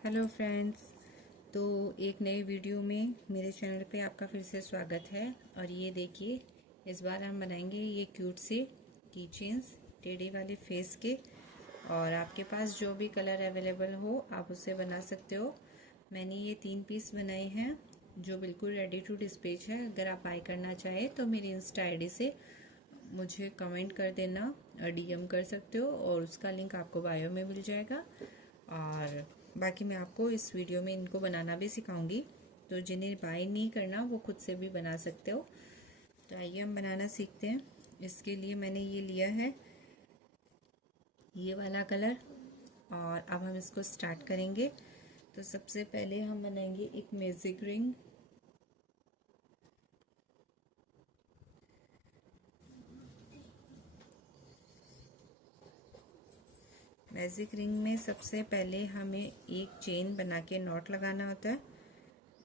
Hello friends. तो एक नई वीडियो में मेरे चैनल पे आपका फिर से स्वागत है। और ये देखिए, इस बार हम बनाएंगे ये क्यूट से की चेन्स टेढ़े वाले फेस के। और आपके पास जो भी कलर अवेलेबल हो आप उससे बना सकते हो। मैंने ये 3 पीस बनाए हैं जो बिल्कुल रेडी टू डिस्पैच है। अगर आप बाय करना चाहें तो मेरी इंस्टा आईडी से मुझे कमेंट कर देना, डीएम कर सकते हो और उसका लिंक आपको बायो में मिल जाएगा। और बाकी मैं आपको इस वीडियो में इनको बनाना भी सिखाऊंगी, तो जिन्हें बाय नहीं करना वो खुद से भी बना सकते हो। तो आइए हम बनाना सीखते हैं। इसके लिए मैंने ये लिया है ये वाला कलर, और अब हम इसको स्टार्ट करेंगे। तो सबसे पहले हम बनाएंगे एक मैजिक रिंग। मैजिक रिंग में सबसे पहले हमें एक चेन बना के नॉट लगाना होता है,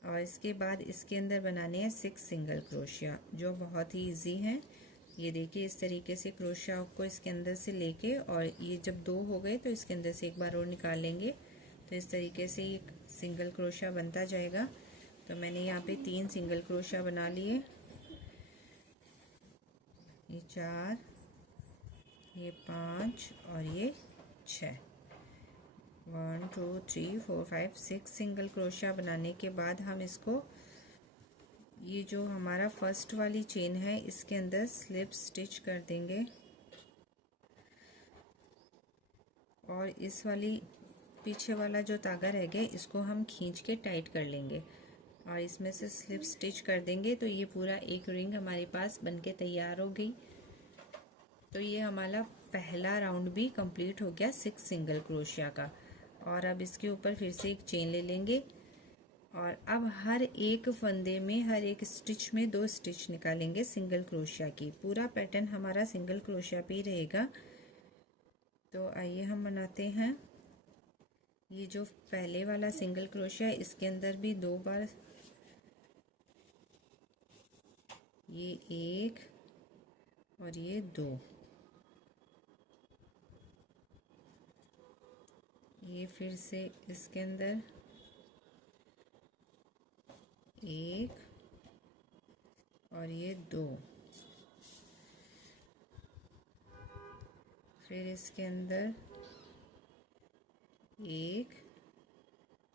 और इसके बाद इसके अंदर बनाने हैं 6 सिंगल क्रोशिया, जो बहुत ही इजी हैं। ये देखिए, इस तरीके से क्रोशिया को इसके अंदर से लेके, और ये जब 2 हो गए तो इसके अंदर से एक बार और निकाल लेंगे। तो इस तरीके से एक सिंगल क्रोशिया बनता जाएगा। तो मैंने यहाँ पे 3 सिंगल क्रोशिया बना लिए। ये 4, ये 5 और ये 6। 1 2 3 4 5 6 सिंगल क्रोशिया बनाने के बाद हम इसको, ये जो हमारा फर्स्ट वाली चेन है इसके अंदर स्लिप स्टिच कर देंगे, और इस वाली पीछे वाला जो धागा रह गया इसको हम खींच के टाइट कर लेंगे और इसमें से स्लिप स्टिच कर देंगे। तो ये पूरा एक रिंग हमारे पास बनके तैयार हो गई। तो ये हमारा पहला राउंड भी कंप्लीट हो गया 6 सिंगल क्रोशिया का। और अब इसके ऊपर फिर से एक चेन ले लेंगे, और अब हर एक फंदे में, हर एक स्टिच में 2 स्टिच निकालेंगे सिंगल क्रोशिया की। पूरा पैटर्न हमारा सिंगल क्रोशिया पे ही रहेगा। तो आइए हम बनाते हैं। ये जो पहले वाला सिंगल क्रोशिया है इसके अंदर भी 2 बार, ये 1 और ये 2, ये फिर से इसके अंदर 1 और ये 2, फिर इसके अंदर 1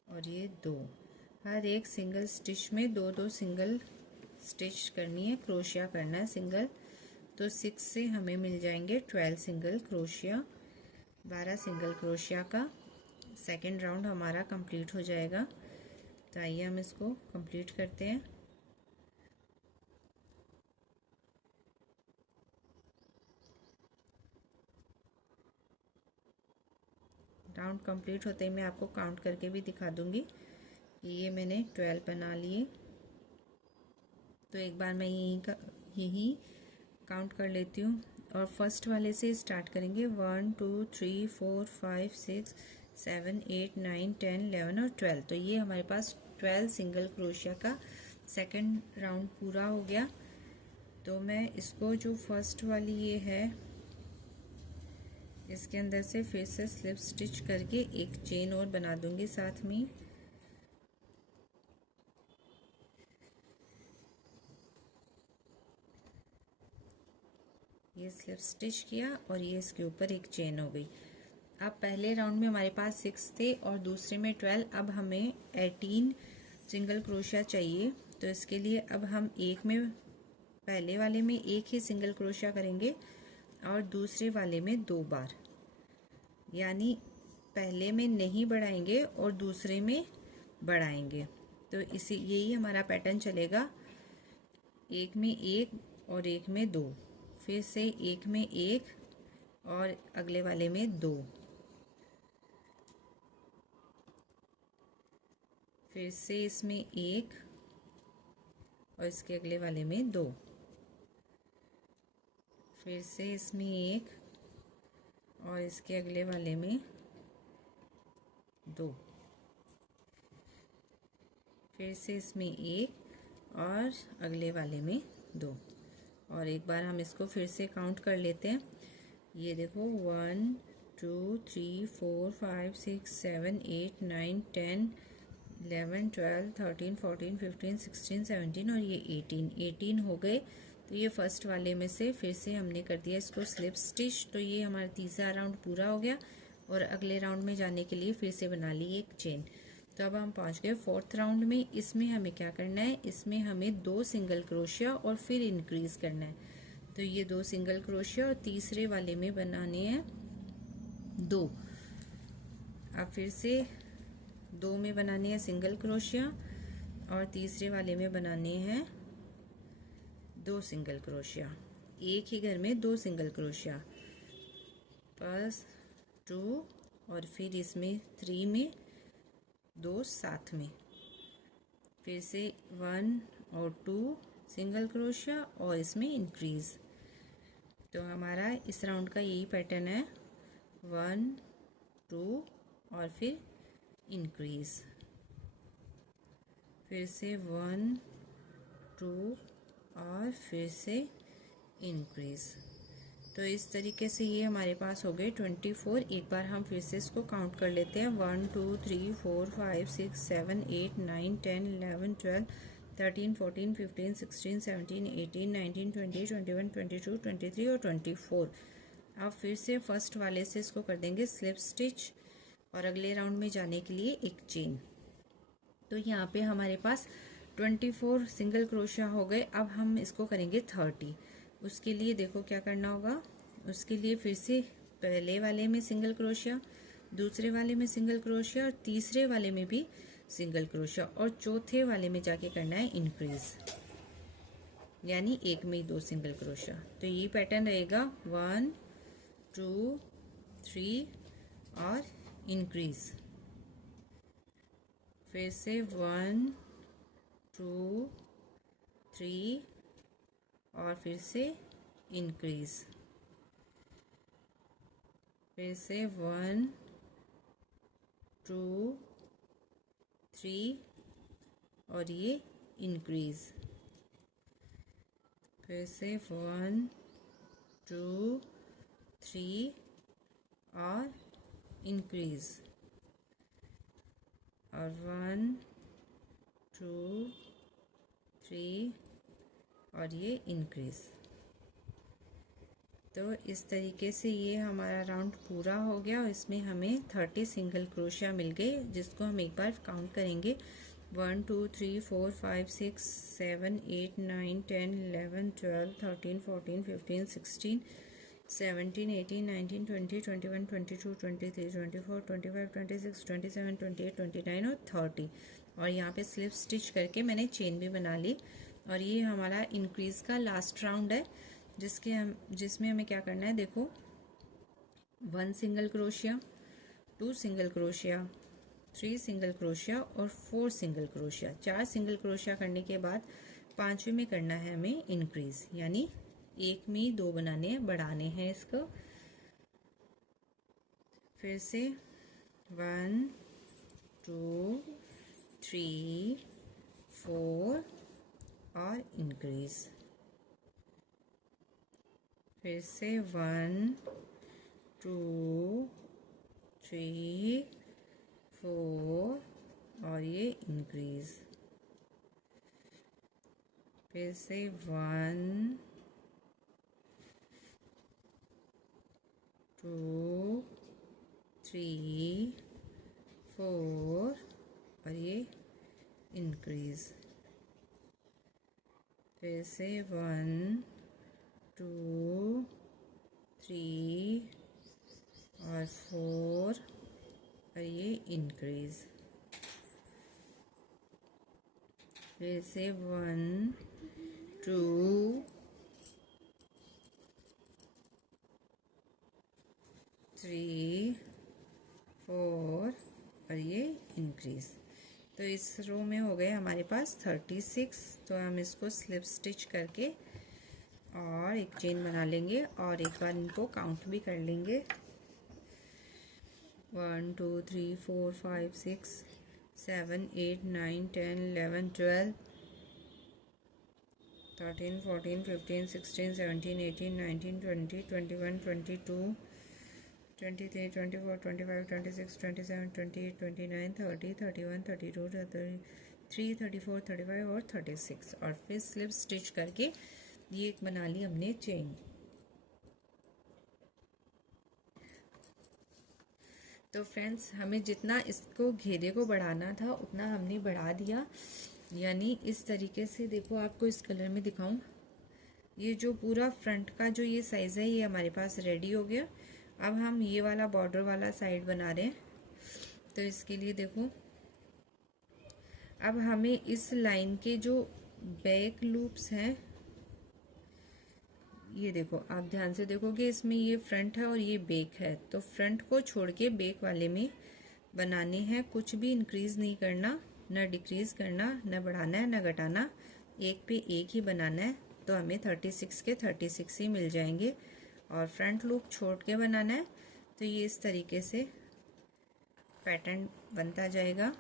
और ये 2। हर एक सिंगल स्टिच में 2-2 सिंगल स्टिच करनी है, क्रोशिया करना है सिंगल। तो 6 से हमें मिल जाएंगे 12 सिंगल क्रोशिया। 12 सिंगल क्रोशिया का सेकेंड राउंड हमारा कंप्लीट हो जाएगा। तो आइए हम इसको कंप्लीट करते हैं। राउंड कंप्लीट होते ही मैं आपको काउंट करके भी दिखा दूंगी। ये मैंने 12 बना लिए। तो एक बार मैं यही काउंट कर लेती हूँ, और फर्स्ट वाले से स्टार्ट करेंगे। 1 2 3 4 5 6 7 8 9 10 11 और 12। तो ये हमारे पास 12 सिंगल क्रोशिया का सेकंड राउंड पूरा हो गया। तो मैं इसको, जो फर्स्ट वाली ये है, इसके अंदर से फिर से स्लिप स्टिच करके एक चेन और बना दूंगी साथ में। ये स्लिप स्टिच किया और ये इसके ऊपर एक चेन हो गई। अब पहले राउंड में हमारे पास 6 थे और दूसरे में 12। अब हमें 18 सिंगल क्रोशिया चाहिए। तो इसके लिए अब हम एक में, पहले वाले में एक ही सिंगल क्रोशिया करेंगे और दूसरे वाले में 2 बार, यानी पहले में नहीं बढ़ाएंगे और दूसरे में बढ़ाएंगे। तो इसी यही हमारा पैटर्न चलेगा। एक में 1 और एक में 2, फिर से एक में 1 और अगले वाले में 2, फिर से इसमें 1 और इसके अगले वाले में 2, फिर से इसमें 1 और इसके अगले वाले में 2, फिर से इसमें 1 और अगले वाले में 2। और एक बार हम इसको फिर से काउंट कर लेते हैं। ये देखो 1 2 3 4 5 6 7 8 9 10 11 12 13 14 15 16 17 और ये 18 हो गए। तो ये फर्स्ट वाले में से फिर से हमने कर दिया इसको स्लिप स्टिच। तो ये हमारा तीसरा राउंड पूरा हो गया और अगले राउंड में जाने के लिए फिर से बना ली एक चेन। तो अब हम पहुंच गए फोर्थ राउंड में। इसमें हमें क्या करना है, इसमें हमें 2 सिंगल क्रोशिया और फिर इंक्रीज करना है। तो ये 2 सिंगल क्रोशिया और तीसरे वाले में बनाने हैं 2। अब फिर से 2 में बनाने हैं सिंगल क्रोशिया और तीसरे वाले में बनाने हैं 2 सिंगल क्रोशिया। एक ही घर में 2 सिंगल क्रोशिया, बस 2 और फिर इसमें 3 में 2 साथ में, फिर से 1 और 2 सिंगल क्रोशिया और इसमें इंक्रीज। तो हमारा इस राउंड का यही पैटर्न है, 1 2 और फिर इंक्रीज, फिर से 1 2 और फिर से इंक्रीज। तो इस तरीके से ये हमारे पास हो गए 24। एक बार हम फिर से इसको काउंट कर लेते हैं, 1 2 3 4 5 6 7 8 9 10 11 12 13 14 15 16 17 18 19 20 21 22 23 और 24। अब फिर से फर्स्ट वाले से इसको कर देंगे स्लिप स्टिच और अगले राउंड में जाने के लिए एक चेन। तो यहाँ पे हमारे पास 24 सिंगल क्रोशिया हो गए। अब हम इसको करेंगे 30। उसके लिए देखो क्या करना होगा, उसके लिए फिर से पहले वाले में सिंगल क्रोशिया, दूसरे वाले में सिंगल क्रोशिया और तीसरे वाले में भी सिंगल क्रोशिया और चौथे वाले में जाके करना है इंक्रीज, यानी एक में ही 2 सिंगल क्रोशिया। तो ये पैटर्न रहेगा 1 2 3 और इंक्रीज, फिर से 1 2 3 और फिर से इंक्रीज, फिर से 1 2 3 और ये इंक्रीज, फिर से 1 2 3 और इंक्रीज, और 1 2 3 और ये इंक्रीज। तो इस तरीके से ये हमारा राउंड पूरा हो गया और इसमें हमें 30 सिंगल क्रोशिया मिल गए, जिसको हम एक बार काउंट करेंगे, 1 2 3 4 5 6 7 8 9 10 11 12 13 14 15 16 17 18 19 20 21 22 23 24 25 26 27 28 29 और 30। और यहाँ पे स्लिप स्टिच करके मैंने चेन भी बना ली। और ये हमारा इंक्रीज का लास्ट राउंड है, जिसमें हमें क्या करना है, देखो 1 single crochet, 2 single crochet, 3 single crochet और 4 सिंगल क्रोशिया। 4 सिंगल क्रोशिया करने के बाद 5वें में करना है हमें इंक्रीज, यानी एक में ही 2 बनाने हैं, बढ़ाने हैं इसको। फिर से 1 2 3 4 और इंक्रीज, फिर से 1 2 3 4 और ये इंक्रीज, फिर से 1 2 3 4 और ये इंक्रीज, फिर से 1 2 3 और 4 और ये इंक्रीज, फिर से 1 2 3 4 और ये इंक्रीज। तो इस रो में हो गए हमारे पास 36। तो हम इसको स्लिप स्टिच करके और एक चेन बना लेंगे और एक बार इनको काउंट भी कर लेंगे, 1 2 3 4 5 6 7 8 9 10 11 12 13 14 15 16 17 18 19 20 21 22 23, 24, 25, 26, 27, 28, 29, 30, 31, 32, 33, 34, 35 और 36 और फिर स्लिप स्टिच करके ये एक बना ली हमने चेन। तो फ्रेंड्स हमें जितना इसको घेरे को बढ़ाना था उतना हमने बढ़ा दिया, यानी इस तरीके से। देखो आपको इस कलर में दिखाऊं, ये जो पूरा फ्रंट का जो ये साइज है ये हमारे पास रेडी हो गया। अब हम ये वाला बॉर्डर वाला साइड बना रहे हैं। तो इसके लिए देखो, अब हमें इस लाइन के जो बैक लूप्स हैं, ये देखो आप ध्यान से देखोगे, इसमें ये फ्रंट है और ये बैक है। तो फ्रंट को छोड़ के बैक वाले में बनाने हैं, कुछ भी इंक्रीज नहीं करना, न डिक्रीज करना, न बढ़ाना है न घटाना, एक पे एक ही बनाना है। तो हमें 36 के 36 ही मिल जाएंगे। और फ्रंट लूप छोड़ के बनाना है। तो ये इस तरीके से पैटर्न बनता जाएगा।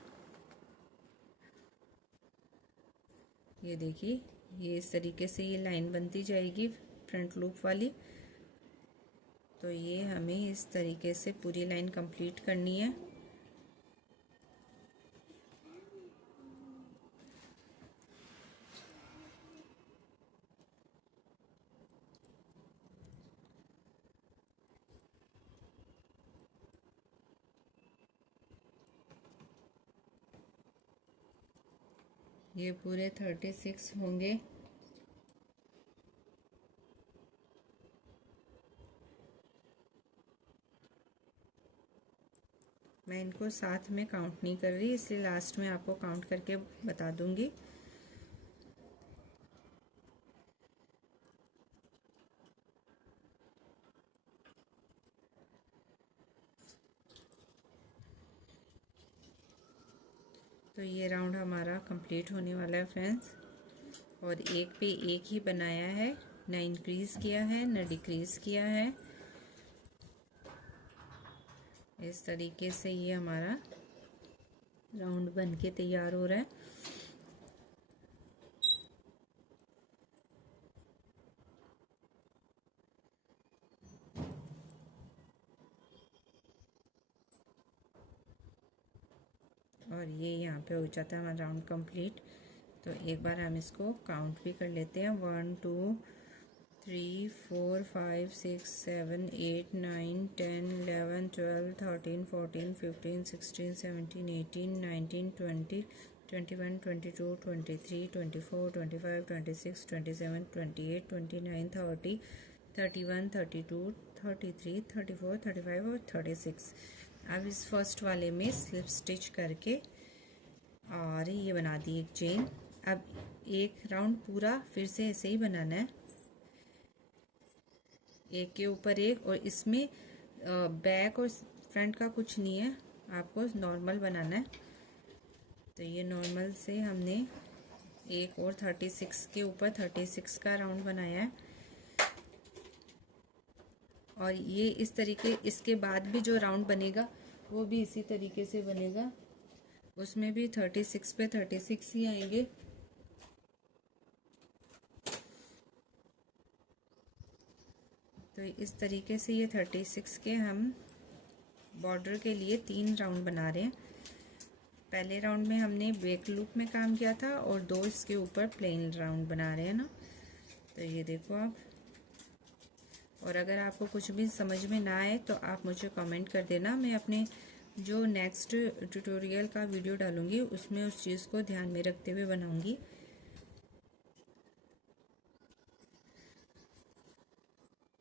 ये देखिए, ये इस तरीके से ये लाइन बनती जाएगी फ्रंट लूप वाली। तो ये हमें इस तरीके से पूरी लाइन कंप्लीट करनी है। ये पूरे 36 होंगे। मैं इनको साथ में काउंट नहीं कर रही, इसलिए लास्ट में आपको काउंट करके बता दूंगी। तो ये राउंड हमारा कंप्लीट होने वाला है फ्रेंड्स। और एक पे एक ही बनाया है, न इंक्रीज किया है न डिक्रीज किया है। इस तरीके से ये हमारा राउंड बन के तैयार हो रहा है। और ये यहाँ पे हो जाता है हमारा राउंड कंप्लीट। तो एक बार हम इसको काउंट भी कर लेते हैं। 1 2 3 4 5 6 7 8 9 10 11 12 13 14 15 16 17 18 19 20 21 22 23 24 25 26 27 28 29 30 31 32 33 34 35 और 36। अब इस फर्स्ट वाले में स्लिप स्टिच करके और ये बना दी एक चेन। अब एक राउंड पूरा फिर से ऐसे ही बनाना है, एक के ऊपर एक। और इसमें बैक और फ्रंट का कुछ नहीं है, आपको नॉर्मल बनाना है। तो ये नॉर्मल से हमने एक और 36 के ऊपर 36 का राउंड बनाया है। और ये इस तरीके, इसके बाद भी जो राउंड बनेगा वो भी इसी तरीके से बनेगा, उसमें भी 36 पे 36 ही आएंगे। तो इस तरीके से ये 36 के हम बॉर्डर के लिए 3 राउंड बना रहे हैं। पहले राउंड में हमने बैक लूप में काम किया था और 2 इसके ऊपर प्लेन राउंड बना रहे हैं ना। तो ये देखो आप। और अगर आपको कुछ भी समझ में ना आए तो आप मुझे कमेंट कर देना, मैं अपने जो नेक्स्ट ट्यूटोरियल का वीडियो डालूंगी उसमें उस चीज़ को ध्यान में रखते हुए बनाऊंगी।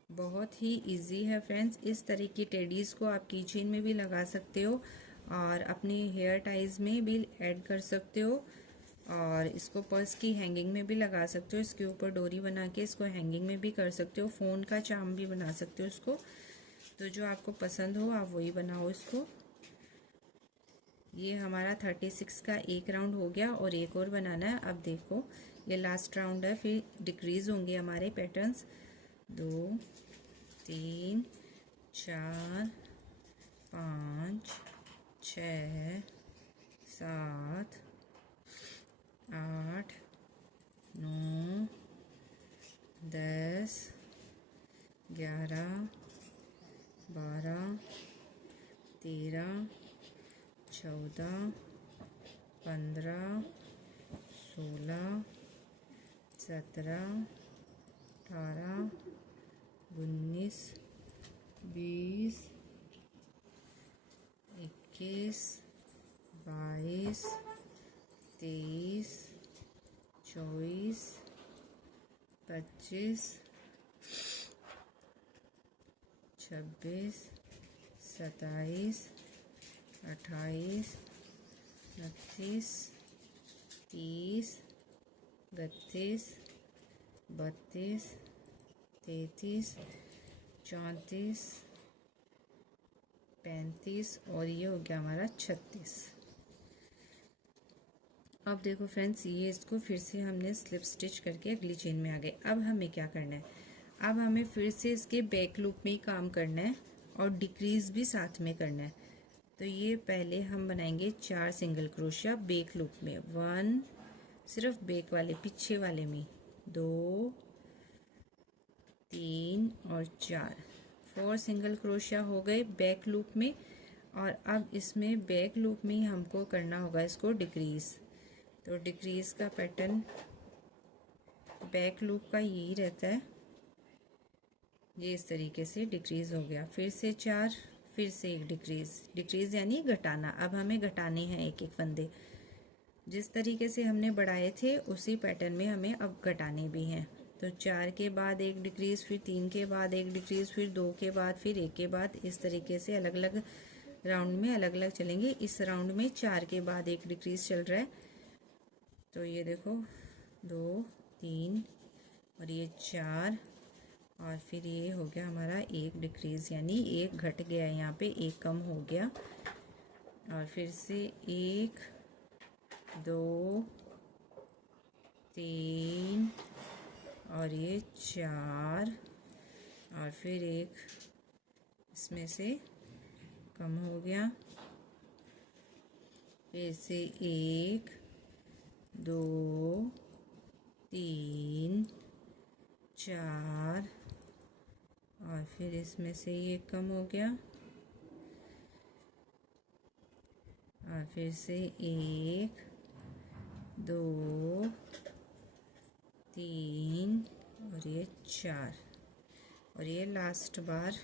बहुत ही इजी है फ्रेंड्स। इस तरह की टेडीज़ को आप की चेन में भी लगा सकते हो और अपनी हेयर टाइज में भी ऐड कर सकते हो, और इसको पर्स की हैंगिंग में भी लगा सकते हो। इसके ऊपर डोरी बना के इसको हैंगिंग में भी कर सकते हो, फ़ोन का चार्म भी बना सकते हो इसको। तो जो आपको पसंद हो आप वही बनाओ इसको। ये हमारा 36 का एक राउंड हो गया और एक और बनाना है। अब देखो ये लास्ट राउंड है, फिर डिक्रीज होंगे हमारे पैटर्न्स। 2 3 4 5 6 7 8 9 10 11 12 17, 18, 19, 20, 21, 22, 23, 24, 25, 26, 27, 28, 29, 30, 31, 32, 33, 34, 35 और ये हो गया हमारा 36। अब देखो फ्रेंड्स, ये इसको फिर से हमने स्लिप स्टिच करके अगली चेन में आ गए। अब हमें क्या करना है, अब हमें फिर से इसके बैक लूप में ही काम करना है और डिक्रीज भी साथ में करना है। तो ये पहले हम बनाएंगे 4 सिंगल क्रोशिया बैक लूप में। 1 सिर्फ बैक वाले पीछे वाले में, 2, 3 और 4 सिंगल क्रोशिया हो गए बैक लूप में। और अब इसमें बैक लूप में ही हमको करना होगा इसको डिक्रीज। तो डिक्रीज का पैटर्न बैक लूप का यही रहता है। ये इस तरीके से डिक्रीज हो गया, फिर से 4, फिर से एक डिक्रीज। डिक्रीज यानी घटाना। अब हमें घटाने हैं एक एक फंदे। जिस तरीके से हमने बढ़ाए थे उसी पैटर्न में हमें अब घटाने भी हैं। तो 4 के बाद एक डिक्रीज, फिर 3 के बाद एक डिक्रीज, फिर 2 के बाद, फिर 1 के बाद, इस तरीके से अलग अलग राउंड में अलग अलग चलेंगे। इस राउंड में 4 के बाद एक डिक्रीज चल रहा है। तो ये देखो 2, 3 और ये 4 और फिर ये हो गया हमारा एक डिक्रीज, यानी एक घट गया, यहाँ पे एक कम हो गया। और फिर से 1, 2, 3 और ये 4 और फिर एक इसमें से कम हो गया। फिर से 1, 2, 3, 4 और फिर इसमें से ये कम हो गया। और फिर से 1, 2, 3 और ये 4 और ये लास्ट बार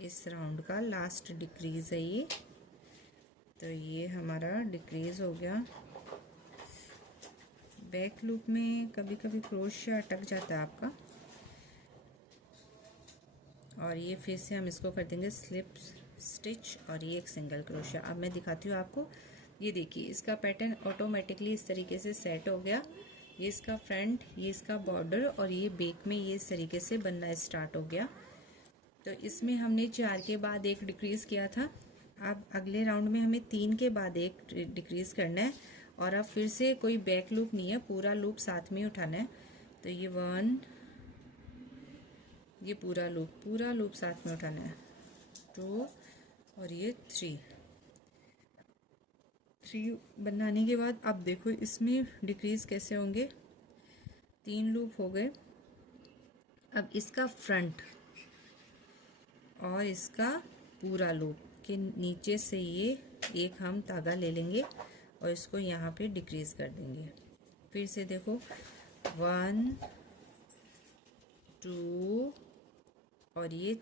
इस राउंड का लास्ट डिक्रीज है ये। तो ये हमारा डिक्रीज हो गया। बैक लूप में कभी कभी क्रोशिया अटक जाता है आपका। और ये फिर से हम इसको कर देंगे स्लिप स्टिच और ये एक सिंगल क्रोशिया। अब मैं दिखाती हूँ आपको। ये देखिए इसका पैटर्न ऑटोमेटिकली इस तरीके से सेट हो गया। ये इसका फ्रंट, ये इसका बॉर्डर और ये बैक में ये इस तरीके से बनना स्टार्ट हो गया। तो इसमें हमने 4 के बाद एक डिक्रीज किया था। अब अगले राउंड में हमें 3 के बाद एक डिक्रीज करना है। और अब फिर से कोई बैक लूप नहीं है, पूरा लूप साथ में उठाना है। तो ये 1, ये पूरा लूप साथ में उठाना है। 2 और ये 3 बनाने के बाद अब देखो इसमें डिक्रीज कैसे होंगे। 3 लूप हो गए। अब इसका फ्रंट और इसका पूरा लूप के नीचे से ये एक हम धागा ले लेंगे और इसको यहाँ पे डिक्रीज कर देंगे। फिर से देखो 1, 2 और ये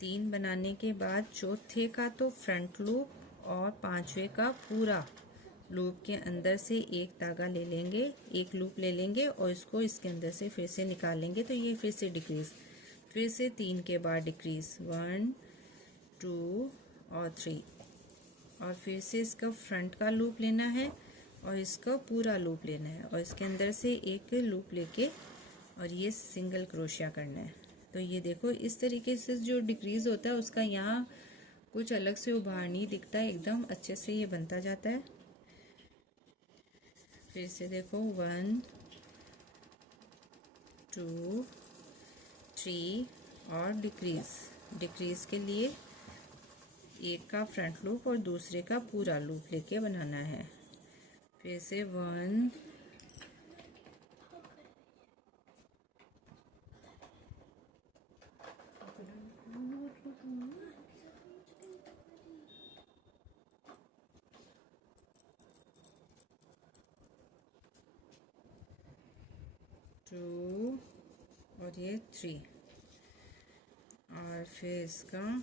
3 बनाने के बाद चौथे का तो फ्रंट लूप और 5वें का पूरा लूप के अंदर से एक धागा ले लेंगे, एक लूप ले लेंगे और इसको इसके अंदर से फिर से निकालेंगे। तो ये फिर से डिक्रीज, फिर से 3 के बाद डिक्रीज 1, 2 और 3 और फिर से इसका फ्रंट का लूप लेना है और इसका पूरा लूप लेना है और इसके अंदर से एक लूप लेके और ये सिंगल क्रोशिया करना है। तो ये देखो इस तरीके से जो डिक्रीज होता है उसका यहाँ कुछ अलग से उभार नहीं दिखता है, एकदम अच्छे से ये बनता जाता है। फिर से देखो 1, 2, 3 और डिक्रीज के लिए एक का फ्रंट लूप और दूसरे का पूरा लूप लेके बनाना है। फिर से 1, 2 और ये 3 और फिर इसका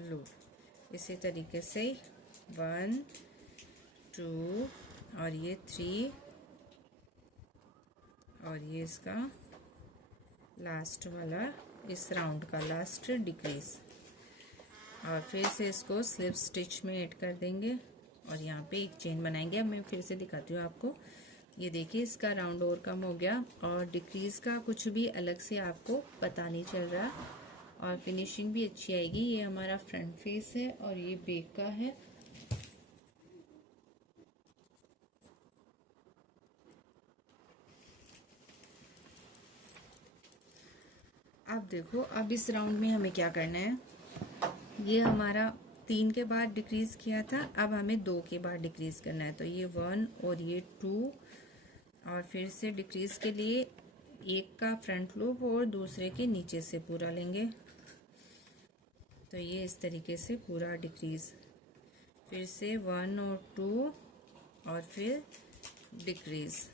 लूप इसी तरीके से 1 2 और ये 3 और ये इसका लास्ट वाला इस राउंड का लास्ट डिक्रीज और फिर से इसको स्लिप स्टिच में ऐड कर देंगे और यहाँ पे एक चेन बनाएंगे। अब मैं फिर से दिखाती हूँ आपको। ये देखिए इसका राउंड और कम हो गया और डिक्रीज का कुछ भी अलग से आपको पता नहीं चल रहा और फिनिशिंग भी अच्छी आएगी। ये हमारा फ्रंट फेस है और ये बैक का है। अब देखो, अब इस राउंड में हमें क्या करना है। ये हमारा 3 के बाद डिक्रीज किया था, अब हमें 2 के बाद डिक्रीज करना है। तो ये 1 और ये 2 और फिर से डिक्रीज के लिए एक का फ्रंट लूप और दूसरे के नीचे से पूरा लेंगे। तो ये इस तरीके से पूरा डिक्रीज, फिर से 1 और 2 और फिर डिक्रीज,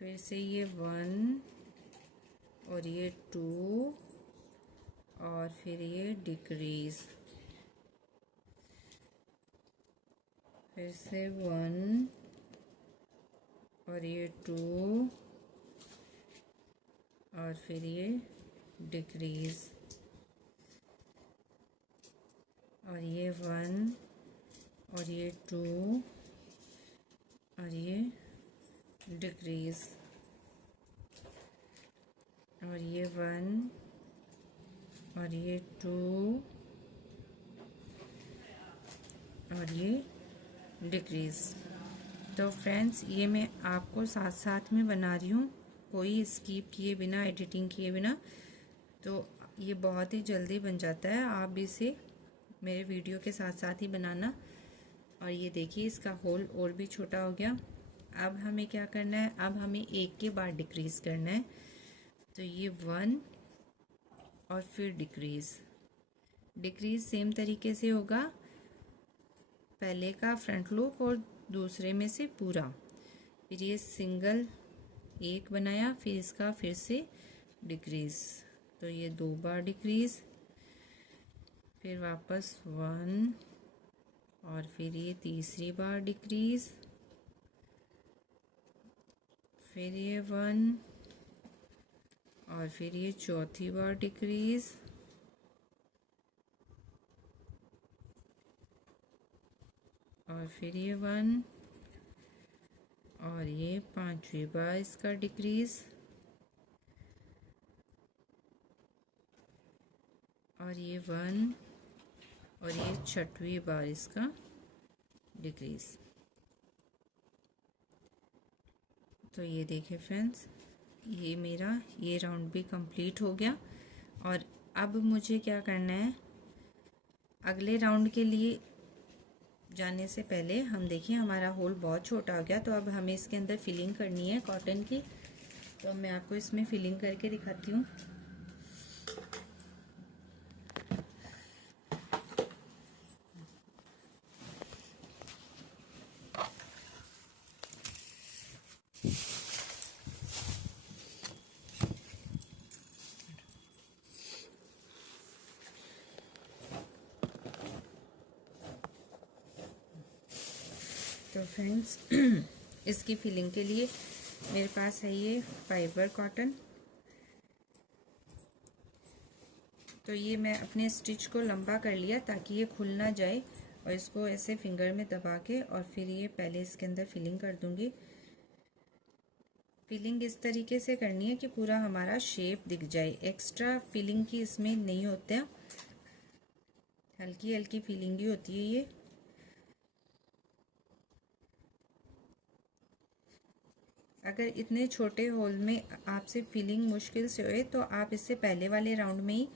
फिर से ये 1 और ये 2 और फिर ये डिक्रीज, फिर से 1 और ये 2 और फिर ये डिक्रीज और ये 1 और ये 2 और ये डिक्रीज और ये 1 और ये 2 और ये डिक्रीज। तो फ्रेंड्स, ये मैं आपको साथ साथ में बना रही हूँ, कोई स्किप किए बिना, एडिटिंग किए बिना। तो ये बहुत ही जल्दी बन जाता है। आप भी इसे मेरे वीडियो के साथ साथ ही बनाना। और ये देखिए इसका होल और भी छोटा हो गया। अब हमें क्या करना है, अब हमें एक के बाद डिक्रीज करना है। तो ये 1 और फिर डिक्रीज सेम तरीके से होगा, पहले का फ्रंट लूप और दूसरे में से पूरा। फिर ये सिंगल एक बनाया, फिर इसका फिर से डिक्रीज। तो ये 2 बार डिक्रीज, फिर वापस 1 और फिर ये तीसरी बार डिक्रीज, फिर ये 1 और फिर ये चौथी बार डिक्रीज, और फिर ये 1 और ये 5वीं बार इसका डिक्रीज, और ये 1 और ये 6वीं बार इसका डिक्रीज। तो ये देखिए फ्रेंड्स, ये मेरा ये राउंड भी कंप्लीट हो गया। और अब मुझे क्या करना है, अगले राउंड के लिए जाने से पहले हम देखिए हमारा होल बहुत छोटा हो गया। तो अब हमें इसके अंदर फिलिंग करनी है कॉटन की। तो मैं आपको इसमें फिलिंग करके दिखाती हूँ। तो फ्रेंड्स, इसकी फिलिंग के लिए मेरे पास है ये फाइबर कॉटन। तो ये मैं अपने स्टिच को लंबा कर लिया ताकि ये खुल ना जाए, और इसको ऐसे फिंगर में दबा के और फिर ये पहले इसके अंदर फिलिंग कर दूंगी। फिलिंग इस तरीके से करनी है कि पूरा हमारा शेप दिख जाए। एक्स्ट्रा फिलिंग की इसमें नहीं होता, हल्की हल्की फिलिंग ही होती है ये। अगर इतने छोटे होल में आपसे फिलिंग मुश्किल से होए तो आप इससे पहले वाले राउंड में ही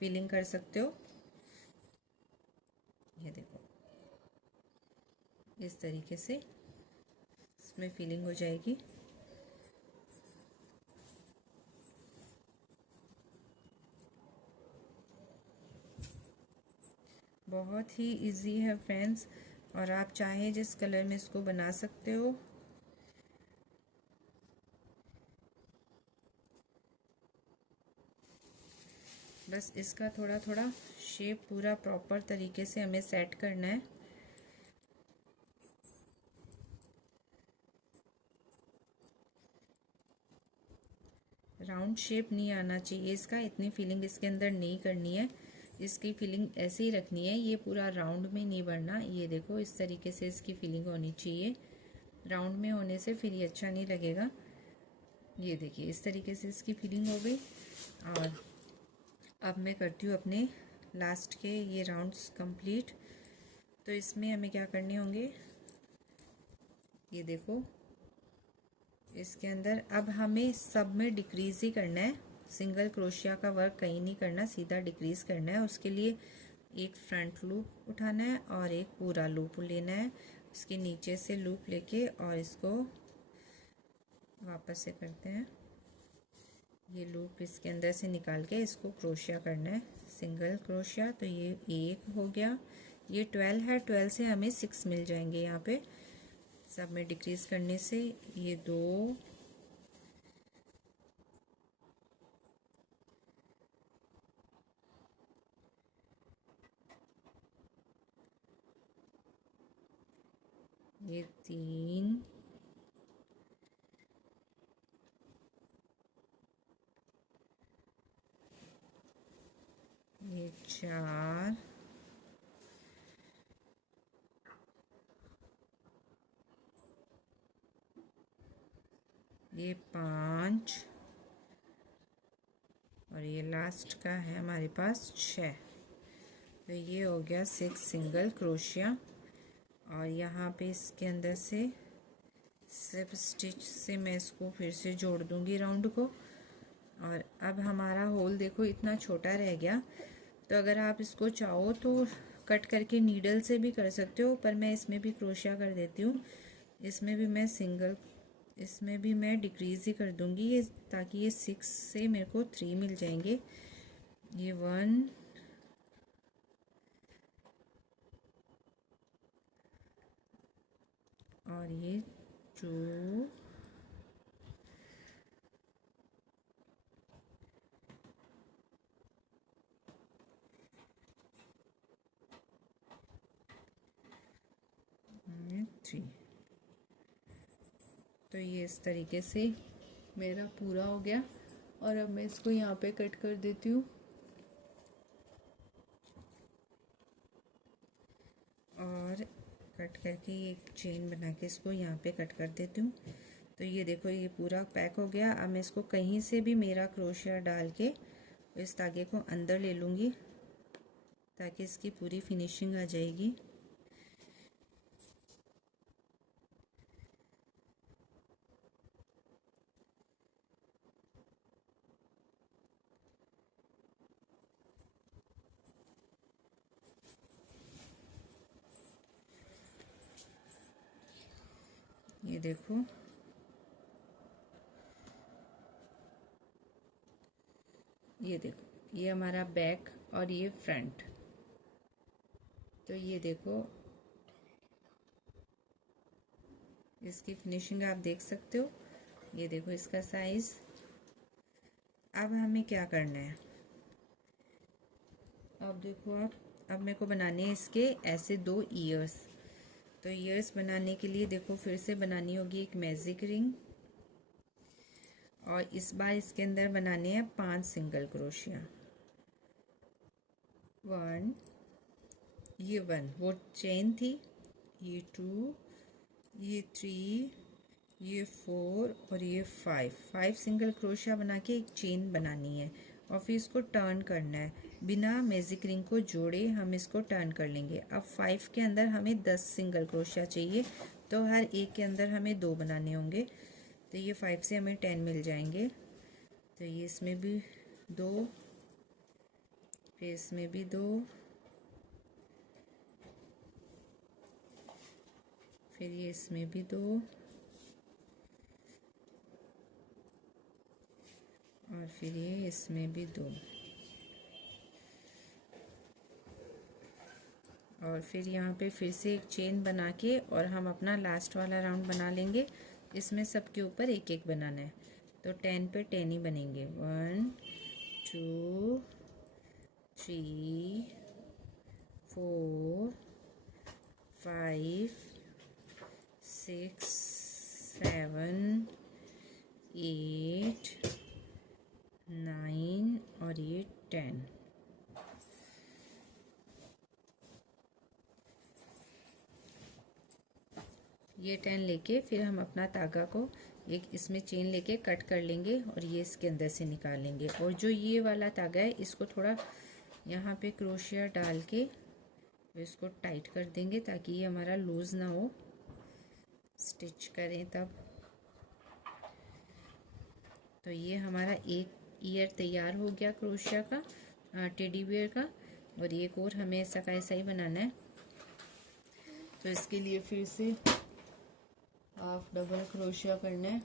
फिलिंग कर सकते हो। ये देखो इस तरीके से इसमें फिलिंग हो जाएगी। बहुत ही इजी है फ्रेंड्स, और आप चाहे जिस कलर में इसको बना सकते हो। बस इसका थोड़ा थोड़ा शेप पूरा प्रॉपर तरीके से हमें सेट करना है। राउंड शेप नहीं आना चाहिए इसका, इतनी फीलिंग इसके अंदर नहीं करनी है। इसकी फीलिंग ऐसे ही रखनी है, ये पूरा राउंड में नहीं बढ़ना। ये देखो इस तरीके से इसकी फीलिंग होनी चाहिए। राउंड में होने से फिर ये अच्छा नहीं लगेगा। ये देखिए इस तरीके से इसकी फीलिंग हो गई। और अब मैं करती हूँ अपने लास्ट के ये राउंड्स कंप्लीट। तो इसमें हमें क्या करने होंगे, ये देखो इसके अंदर अब हमें सब में डिक्रीज ही करना है। सिंगल क्रोशिया का वर्क कहीं नहीं करना, सीधा डिक्रीज करना है। उसके लिए एक फ्रंट लूप उठाना है और एक पूरा लूप लेना है। इसके नीचे से लूप लेके और इसको वापस से करते हैं। ये लूप इसके अंदर से निकाल के इसको क्रोशिया करना है, सिंगल क्रोशिया। तो ये एक हो गया, ये 12 है, 12 से हमें 6 मिल जाएंगे यहाँ पे सब में डिक्रीज करने से। ये 2, ये 3, ये 4, ये 5 और ये लास्ट का है हमारे पास 6। तो ये हो गया 6 सिंगल क्रोशिया। और यहाँ पे इसके अंदर से स्लिप स्टिच से मैं इसको फिर से जोड़ दूंगी राउंड को। और अब हमारा होल देखो इतना छोटा रह गया। तो अगर आप इसको चाहो तो कट करके नीडल से भी कर सकते हो, पर मैं इसमें भी क्रोशिया कर देती हूँ। इसमें भी मैं सिंगल, इसमें भी मैं डिक्रीज ही कर दूंगी ये, ताकि ये 6 से मेरे को 3 मिल जाएंगे। ये 1, और ये 2, ये 3। तो ये इस तरीके से मेरा पूरा हो गया। और अब मैं इसको यहाँ पे कट कर देती हूँ। और कट करके एक चेन बना के इसको यहाँ पे कट कर देती हूँ। तो ये देखो ये पूरा पैक हो गया। अब मैं इसको कहीं से भी मेरा क्रोशिया डाल के इस धागे को अंदर ले लूँगी, ताकि इसकी पूरी फिनिशिंग आ जाएगी। ये देखो ये देखो ये हमारा बैक और ये फ्रंट। तो ये देखो इसकी फिनिशिंग आप देख सकते हो। ये देखो इसका साइज। अब हमें क्या करना है, अब देखो आप, अब मेरे को बनाने हैं इसके ऐसे 2 ईयर्स। तो ईयर्स बनाने के लिए देखो फिर से बनानी होगी एक मैजिक रिंग। और इस बार इसके अंदर बनाने हैं 5 सिंगल क्रोशिया। 1, ये 1 वो चेन थी, ये 2, ये 3, ये 4 और ये 5 सिंगल क्रोशिया बना के एक चेन बनानी है। और फिर इसको टर्न करना है, बिना मैजिक रिंग को जोड़े हम इसको टर्न कर लेंगे। अब 5 के अंदर हमें 10 सिंगल क्रोशिया चाहिए, तो हर एक के अंदर हमें 2 बनाने होंगे। तो ये 5 से हमें 10 मिल जाएंगे। तो ये इसमें भी 2, फिर इसमें भी 2, फिर ये इसमें भी 2, और फिर ये इसमें भी 2। और फिर यहाँ पे फिर से एक चेन बना के और हम अपना लास्ट वाला राउंड बना लेंगे। इसमें सबके ऊपर एक एक बनाना है, तो 10 पे 10 ही बनेंगे। 1 2 3 4 5 6 7 8 9 और ये 10। ये 10 लेके फिर हम अपना धागा को एक इसमें चेन लेके कट कर लेंगे और ये इसके अंदर से निकालेंगे। और जो ये वाला धागा है इसको थोड़ा यहाँ पे क्रोशिया डाल के इसको टाइट कर देंगे ताकि ये हमारा लूज ना हो, स्टिच करें तब। तो ये हमारा एक ईयर तैयार हो गया क्रोशिया का, टेडी बियर का। और एक और हमें ऐसा का ऐसा ही बनाना है। तो इसके लिए फिर से हाफ डबल क्रोशिया करना है।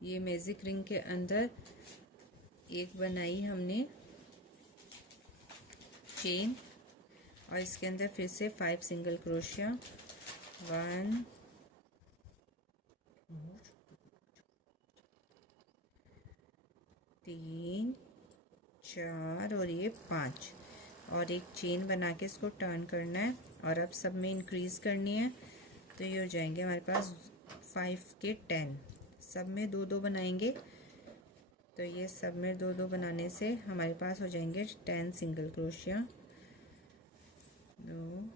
ये मैजिक रिंग के अंदर एक बनाई हमने चेन और इसके अंदर फिर से 5 सिंगल क्रोशिया। 1 3 4 और ये 5 और एक चेन बना के इसको टर्न करना है। और अब सब में इंक्रीज करनी है, तो ये हो जाएंगे हमारे पास 5 के 10। सब में 2-2 बनाएंगे, तो ये सब में 2-2 बनाने से हमारे पास हो जाएंगे 10 सिंगल क्रोशिया। 2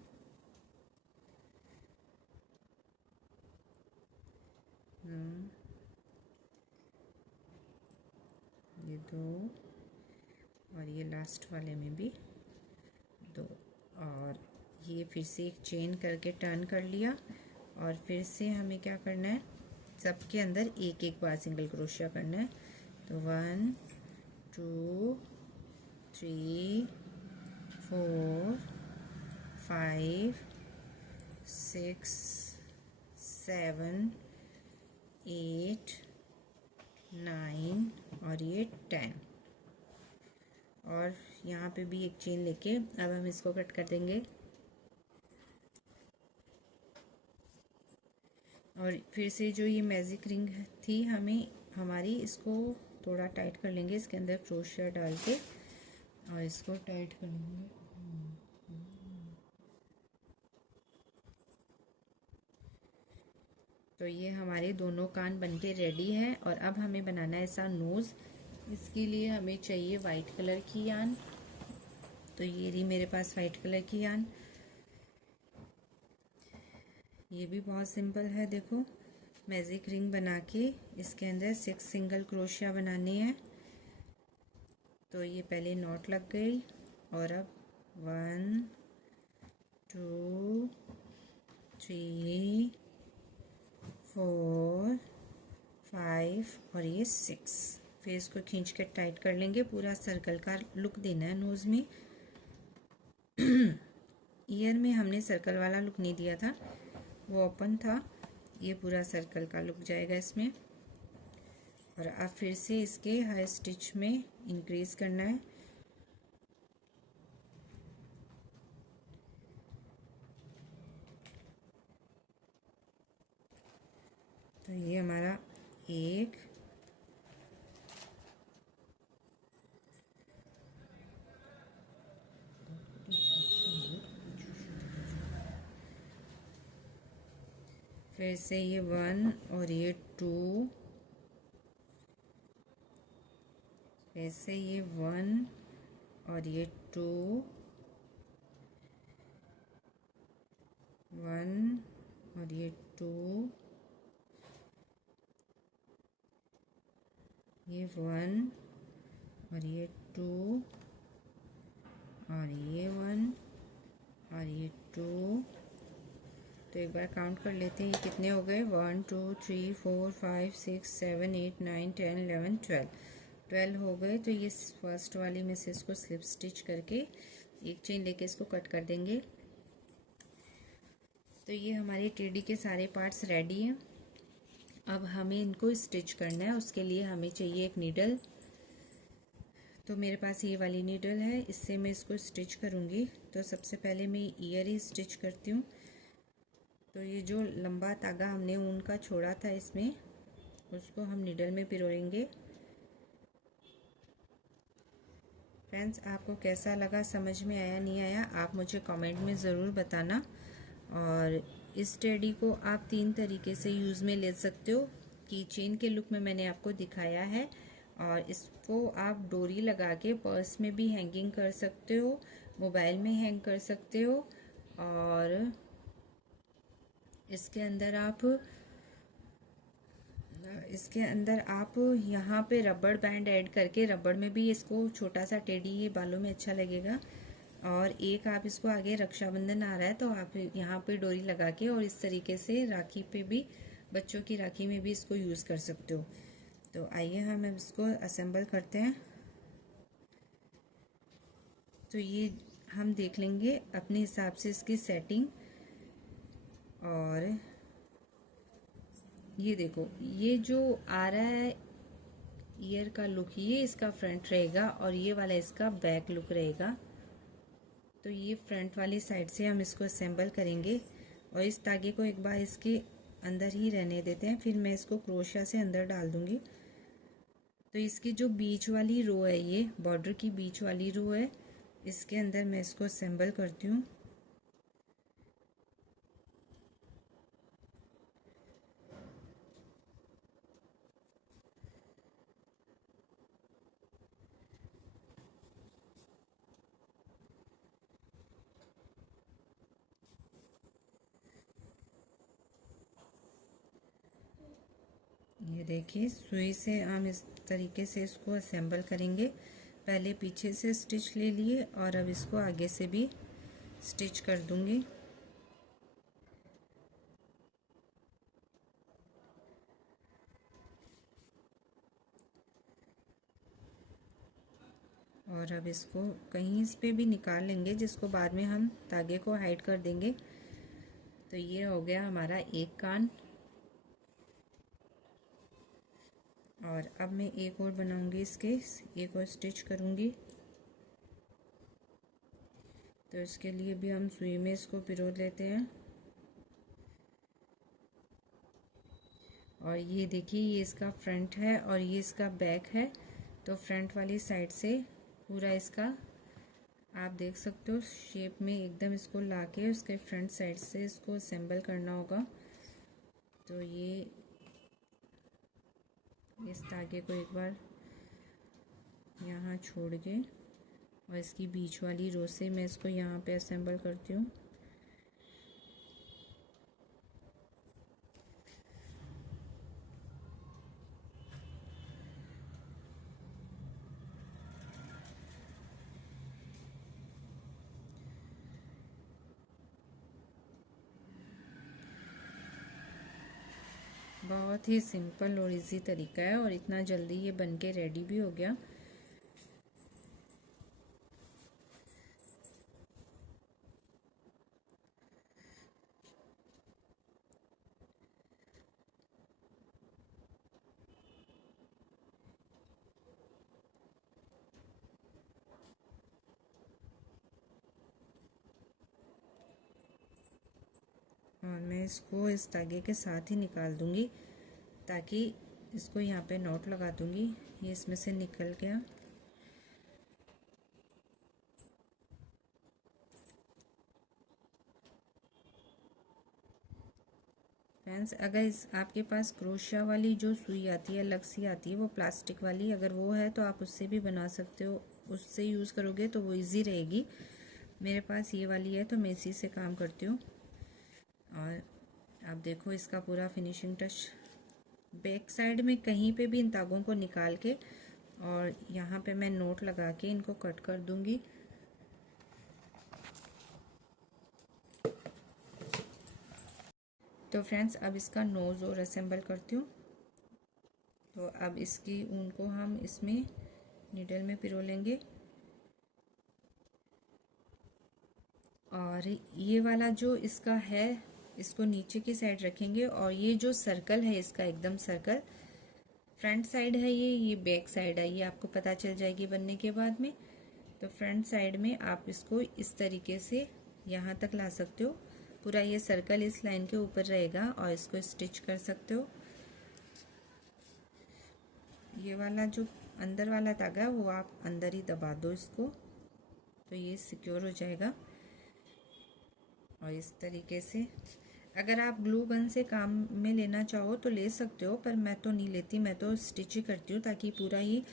ये 2 और ये लास्ट वाले में भी 2। और ये फिर से एक चेन करके टर्न कर लिया और फिर से हमें क्या करना है, सबके अंदर एक एक बार सिंगल क्रोशिया करना है। तो 1 2 3 4 5 6 7 8 9 और ये 10। और यहाँ पे भी एक चेन लेके अब हम इसको कट कर देंगे। और फिर से जो ये मैजिक रिंग थी हमारी इसको थोड़ा टाइट कर लेंगे, इसके अंदर क्रोशिया डाल के और इसको टाइट कर लेंगे। तो ये हमारे दोनों कान बनके रेडी हैं। और अब हमें बनाना है ऐसा नोज़। इसके लिए हमें चाहिए वाइट कलर की यान। तो ये रही मेरे पास वाइट कलर की यान। ये भी बहुत सिंपल है, देखो मैजिक रिंग बना के इसके अंदर 6 सिंगल क्रोशिया बनाने हैं। तो ये पहले नॉट लग गई और अब 1 2 3 4 5 और ये 6। फिर इसको खींच के टाइट कर लेंगे। पूरा सर्कल का लुक देना है नोज में। ईयर में हमने सर्कल वाला लुक नहीं दिया था, वो ओपन था। ये पूरा सर्कल का लुक जाएगा इसमें। और अब फिर से इसके हर स्टिच में इंक्रीज करना है। तो ये हमारा एक, फिर से ये 1 और ये 2, फिर से ये 1 और ये 2, 1 और ये 2, ये 1 और ये 2 और ये 1 और ये 2। तो एक बार काउंट कर लेते हैं ये कितने हो गए। 1 2 3 4 5 6 7 8 9 10 11 12 हो गए। तो ये फर्स्ट वाली में से इसको स्लिप स्टिच करके एक चेन लेके इसको कट कर देंगे। तो ये हमारे टेडी के सारे पार्ट्स रेडी हैं। अब हमें इनको स्टिच करना है। उसके लिए हमें चाहिए एक नीडल। तो मेरे पास ये वाली नीडल है, इससे मैं इसको स्टिच करूँगी। तो सबसे पहले मैं ईयर ही स्टिच करती हूँ। तो ये जो लंबा धागा हमने ऊन का छोड़ा था इसमें, उसको हम नीडल में पिरोएंगे। फ्रेंड्स, आपको कैसा लगा, समझ में आया नहीं आया, आप मुझे कमेंट में ज़रूर बताना। और इस टेडी को आप 3 तरीके से यूज़ में ले सकते हो। की चेन के लुक में मैंने आपको दिखाया है, और इसको आप डोरी लगा के पर्स में भी हैंगिंग कर सकते हो, मोबाइल में हैंग कर सकते हो। और इसके अंदर आप यहाँ पे रबड़ बैंड ऐड करके, रबड़ में भी इसको छोटा सा टेडी ये बालों में अच्छा लगेगा। और एक आप इसको आगे रक्षाबंधन आ रहा है तो आप यहाँ पे डोरी लगा के और इस तरीके से राखी पे भी, बच्चों की राखी में भी इसको यूज़ कर सकते हो। तो आइए हम इसको असेंबल करते हैं। तो ये हम देख लेंगे अपने हिसाब से इसकी सेटिंग। और ये देखो, ये जो आ रहा है ईयर का लुक, ये इसका फ्रंट रहेगा और ये वाला इसका बैक लुक रहेगा। तो ये फ्रंट वाली साइड से हम इसको असेंबल करेंगे। और इस धागे को एक बार इसके अंदर ही रहने देते हैं, फिर मैं इसको क्रोशिया से अंदर डाल दूंगी। तो इसकी जो बीच वाली रो है, ये बॉर्डर की बीच वाली रो है, इसके अंदर मैं इसको असेंबल करती हूँ। ये देखिए, सुई से हम इस तरीके से इसको असेंबल करेंगे। पहले पीछे से स्टिच ले लिए और अब इसको आगे से भी स्टिच कर दूंगी। और अब इसको कहीं इस पे भी निकाल लेंगे, जिसको बाद में हम धागे को हाइड कर देंगे। तो ये हो गया हमारा एक कान। और अब मैं एक और बनाऊंगी, इसके एक और स्टिच करूंगी। तो इसके लिए भी हम सुई में इसको पिरो लेते हैं। और ये देखिए, ये इसका फ्रंट है और ये इसका बैक है। तो फ्रंट वाली साइड से पूरा इसका आप देख सकते हो शेप में एकदम इसको लाके उसके फ्रंट साइड से इसको असेंबल करना होगा। तो ये इस धागे को एक बार यहाँ छोड़ के और इसकी बीच वाली रो से मैं इसको यहाँ पे असेंबल करती हूँ। बहुत ही सिंपल और इजी तरीका है और इतना जल्दी ये बनके रेडी भी हो गया। और मैं इसको इस धागे के साथ ही निकाल दूंगी, ताकि इसको यहाँ पे नॉट लगा दूंगी। ये इसमें से निकल गया। फ्रेंड्स, अगर आपके पास क्रोशिया वाली जो सुई आती है, अलग सी आती है, वो प्लास्टिक वाली, अगर वो है तो आप उससे भी बना सकते हो। उससे यूज़ करोगे तो वो इजी रहेगी। मेरे पास ये वाली है तो मैं इसी से काम करती हूँ। और आप देखो इसका पूरा फिनिशिंग टच। बैक साइड में कहीं पे भी इन धागों को निकाल के और यहाँ पे मैं नोट लगा के इनको कट कर दूंगी। तो फ्रेंड्स, अब इसका नोज़ और असेंबल करती हूँ। तो अब इसकी ऊन को हम इसमें नीडल में पिरो लेंगे। और ये वाला जो इसका है, इसको नीचे की साइड रखेंगे और ये जो सर्कल है इसका एकदम सर्कल फ्रंट साइड है ये बैक साइड है, ये आपको पता चल जाएगी बनने के बाद में। तो फ्रंट साइड में आप इसको इस तरीके से यहाँ तक ला सकते हो, पूरा ये सर्कल इस लाइन के ऊपर रहेगा और इसको स्टिच कर सकते हो। ये वाला जो अंदर वाला धागा है वो आप अंदर ही दबा दो इसको, तो ये सिक्योर हो जाएगा। और इस तरीके से अगर आप ग्लू गन से काम में लेना चाहो तो ले सकते हो, पर मैं तो नहीं लेती, मैं तो स्टिच ही करती हूँ ताकि पूरा ही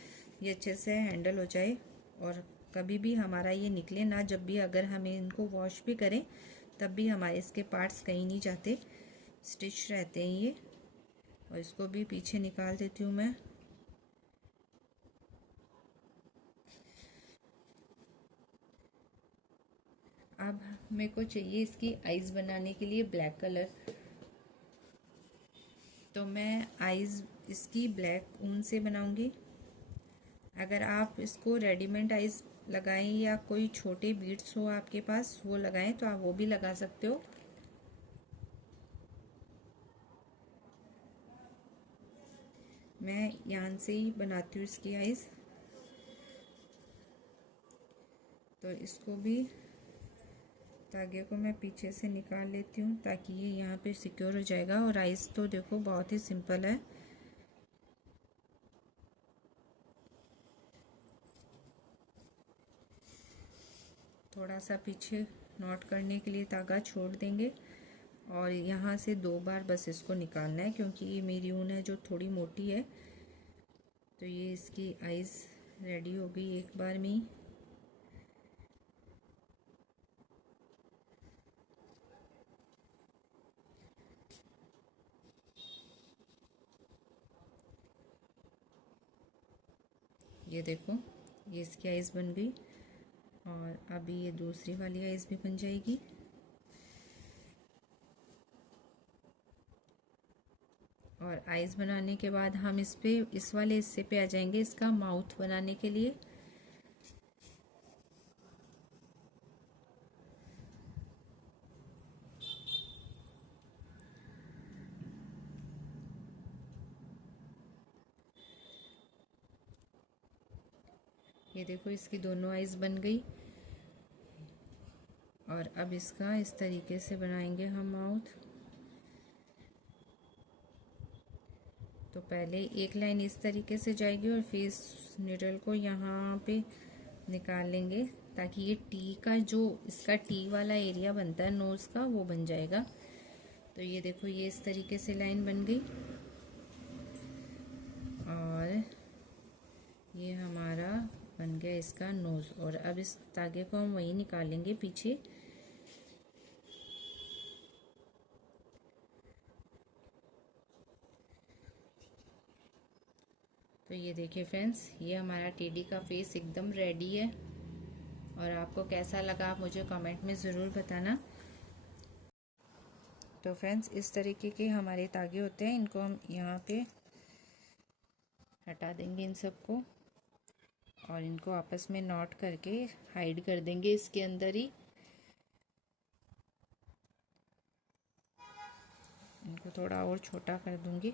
ये अच्छे से हैंडल हो जाए और कभी भी हमारा ये निकले ना। जब भी अगर हमें इनको वॉश भी करें तब भी हमारे इसके पार्ट्स कहीं नहीं जाते, स्टिच रहते हैं ये। और इसको भी पीछे निकाल देती हूँ मैं। अब मेरे को चाहिए इसकी आईज बनाने के लिए ब्लैक कलर, तो मैं आईज इसकी ब्लैक ऊन से बनाऊंगी। अगर आप इसको रेडीमेड आईज लगाएं या कोई छोटे बीड्स हो आपके पास वो लगाएं तो आप वो भी लगा सकते हो। मैं यान से ही बनाती हूँ इसकी आईज। तो इसको भी धागे को मैं पीछे से निकाल लेती हूँ ताकि ये यहाँ पे सिक्योर हो जाएगा। और आइस तो देखो बहुत ही सिंपल है। थोड़ा सा पीछे नॉट करने के लिए धागा छोड़ देंगे और यहाँ से 2 बार बस इसको निकालना है, क्योंकि ये मेरी ऊन है जो थोड़ी मोटी है। तो ये इसकी आइस रेडी हो गई एक बार में ही। ये देखो ये इसकी आइस बन गई और अभी ये दूसरी वाली आइस भी बन जाएगी। और आइस बनाने के बाद हम इस वाले हिस्से पे आ जाएंगे इसका माउथ बनाने के लिए। ये देखो इसकी दोनों आइज बन गई और अब इसका इस तरीके से बनाएंगे हम माउथ। तो पहले एक लाइन इस तरीके से जाएगी और फिर इस निडल को यहाँ पे निकाल लेंगे ताकि ये टी का जो इसका टी वाला एरिया बनता है नोज का वो बन जाएगा। तो ये देखो ये इस तरीके से लाइन बन गई और ये हमारा बन गया इसका नोज। और अब इस धागे को हम वहीं निकालेंगे पीछे। तो ये देखिए फ्रेंड्स, ये हमारा टेडी का फेस एकदम रेडी है। और आपको कैसा लगा आप मुझे कमेंट में ज़रूर बताना। तो फ्रेंड्स इस तरीके के हमारे धागे होते हैं, इनको हम यहाँ पे हटा देंगे इन सबको और इनको आपस में नॉट करके हाइड कर देंगे इसके अंदर ही। इनको थोड़ा और छोटा कर दूंगी।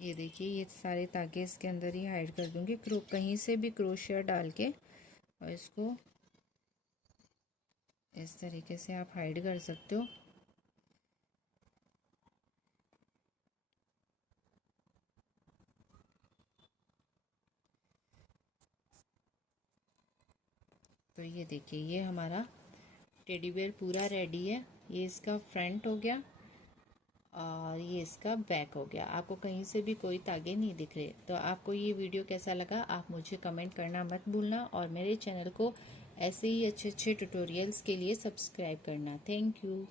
ये देखिए ये सारे धागे इसके अंदर ही हाइड कर दूंगी, कहीं से भी क्रोशिया डाल के। और इसको इस तरीके से आप हाइड कर सकते हो। तो ये देखिए ये हमारा टेडी बेयर पूरा रेडी है। ये इसका फ्रंट हो गया और ये इसका बैक हो गया। आपको कहीं से भी कोई धागे नहीं दिख रहे। तो आपको ये वीडियो कैसा लगा आप मुझे कमेंट करना मत भूलना और मेरे चैनल को ऐसे ही अच्छे अच्छे ट्यूटोरियल्स के लिए सब्सक्राइब करना। Thank you.